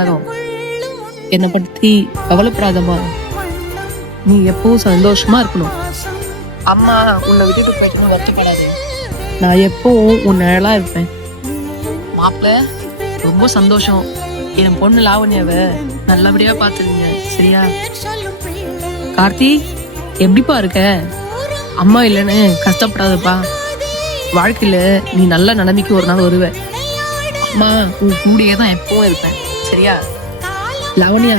நேரம். என்னை பத்தி கவலைப்படாதம்மா. நீ எப்பவும் சந்தோஷமா இருக்கணும். அம்மா உன்னை விட்டுட்டு போயிட்டு வருத்தப்படாது. நான் எப்பவும் உன் நிழலா இருப்பேன். மாப்பிள்ள ரொம்ப சந்தோஷம். என் பொண்ணு லாவண்யாவை நல்லபடியா பாத்துருங்க, சரியா? கார்த்தி, எப்படிப்பா இருக்க? அம்மா இல்லைன்னு கஷ்டப்படாதப்பா. வாழ்க்கையில நீ நல்ல நிலைமைக்கு ஒரு நாள் வருவ. அம்மா உன் கூடயே தான் எப்பவும் இருப்பேன், சரியா? லாவண்யா,